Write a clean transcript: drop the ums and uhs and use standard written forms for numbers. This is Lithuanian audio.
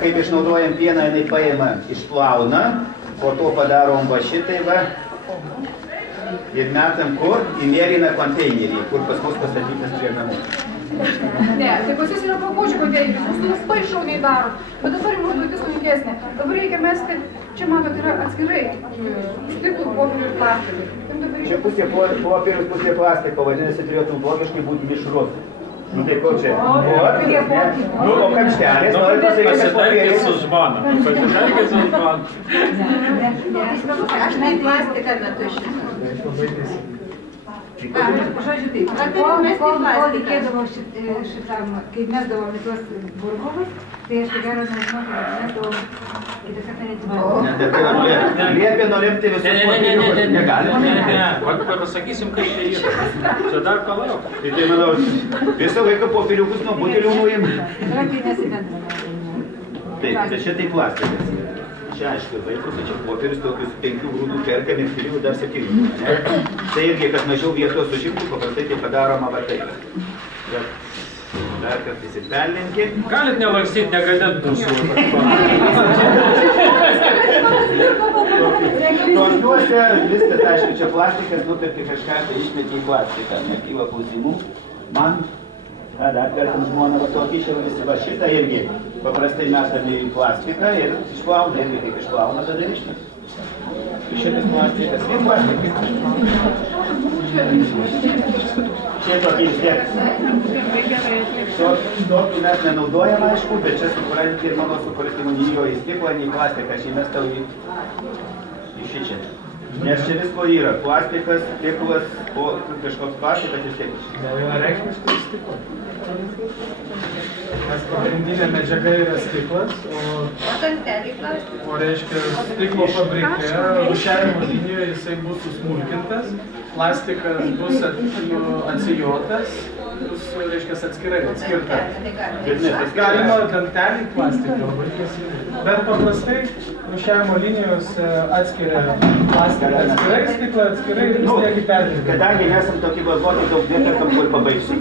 Kaip išnaudojam pieną, jinai paima, išplauna, po to padarom va šitai va ir metam kur? Į mėlyną konteinerį, kur pas mus pastatytas prie namų. Ne, tai pas jūs yra pakuočių konteineris, jūs labai šauniai darot, bet dabar jums užduotis sunkesnė. Dabar reikia mesti, čia matot, yra atskirai stiklų, popierių ir plastikų. Čia pusė popierius, pusė plastiko, vadinasi, turėtų logiškai būti mišrus. Nu tai ko čia? Nu, o kamštelis, nori pasakyti, kad pasitaikys su žmona. Pasitaikys su žmona. Aš tai plastiką metu šitą. Žodžiu taip, kol reikėdavo šitam, kai mesdavom į tuos burbulus, tai aš tai gero nežinau, kad mesdavom kitą kartą nežinau. Liepė nulemti visus popieriukus, negalima. Vat pasakysim, kaip tai yra. Čia dar ką lauk. Tai manau, visą laiką popieriukus nuo butelių nuim. Taip, bet čia tai plastikas. Čia aišku, vaikusi, čia popierius tokius 5 grūdų perkam ir 3 dar 7. Tai irgi, kad mažiau vietos užimtų, paprastai tai padaroma va taip. Dar kartais ir perlenkim. Galit nelakstyti, negadint mūsų. Tokiuose viskas, aišku, čia plastikas, nupirkti kažką, tai išmeti į plastiką. Nekyla klausimų. Man, dar kartam žmona va tokį šiaurisi va šitą irgi paprastai metami į plastiką ir išplauna, irgi kaip išplauna, tada ir išmeti. Šitas plastikas, ir plastikas. Čia tokį vis tiek. Tokį mes nenaudojam, aišku, bet čia supranti ir mano supratimu neįjo į stiklą, nei plastiką, aš įmestau į šičia. Nes čia visko yra. Plastikas, stiklas, kažkoks plastikas ir tiek. Nevienareikšmiškai stiklas. Nes pagrindinė medžiaga yra stiklas, o reiškia stiklo fabrike, rūšiavimo linijoje jisai bus susmulkintas, plastikas bus atsijotas, bus, reiškia, atskirai, atskirtas. Galima dantelį plastiką, bet paprastai rūšiavimo linijose atskiria plastiką atskirai, stiklą atskirai ir vis tiek į perdirbimą. Kadangi nesam tokį galvoti, daug neperkam, kur pabaigsim.